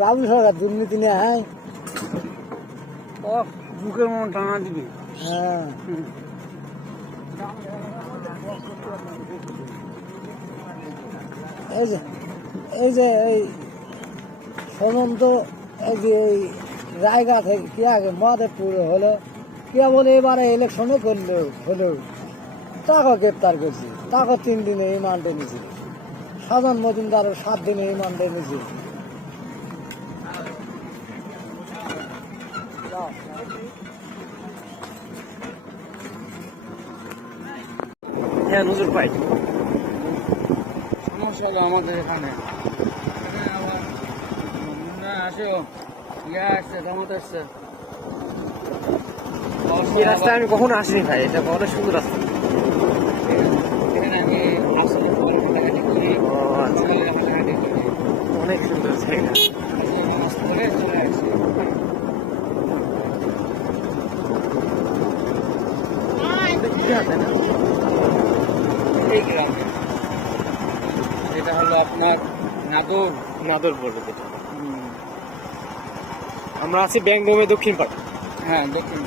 বাবু সরকার দুর্নীতি নেই হ্যাঁ? বুকের মন টানা দিবি। হ্যাঁ। এই যে এই যে এই এই যে এই রায়গা থেকে কি আগে মহাদেবপুর হলো কে বলে এবারে ইলেকশনও করল, হলো। তাকে গ্রেপ্তার করছি। তাকে তিন দিনে রিমান্ড এনেছি সাধারণ মজুমদারও সাত দিনে রিমান্ড এনেছি হ্যাঁ নজর পাই সমস্যা হলো আমাদের এখানে। এখানে না আসো ইয়া আসছে জামাত আসছে। এই রাস্তায় আমি কখনো আসিনি ভাই এটা অনেক সুন্দর রাস্তা। আচ্ছা। অনেক সুন্দর জায়গা। এই গ্রামে। হলো আপনার নাদর। নাদর পড়বে যেটা আমরা আছি ব্যাংক দক্ষিণ পাড় হ্যাঁ দক্ষিণ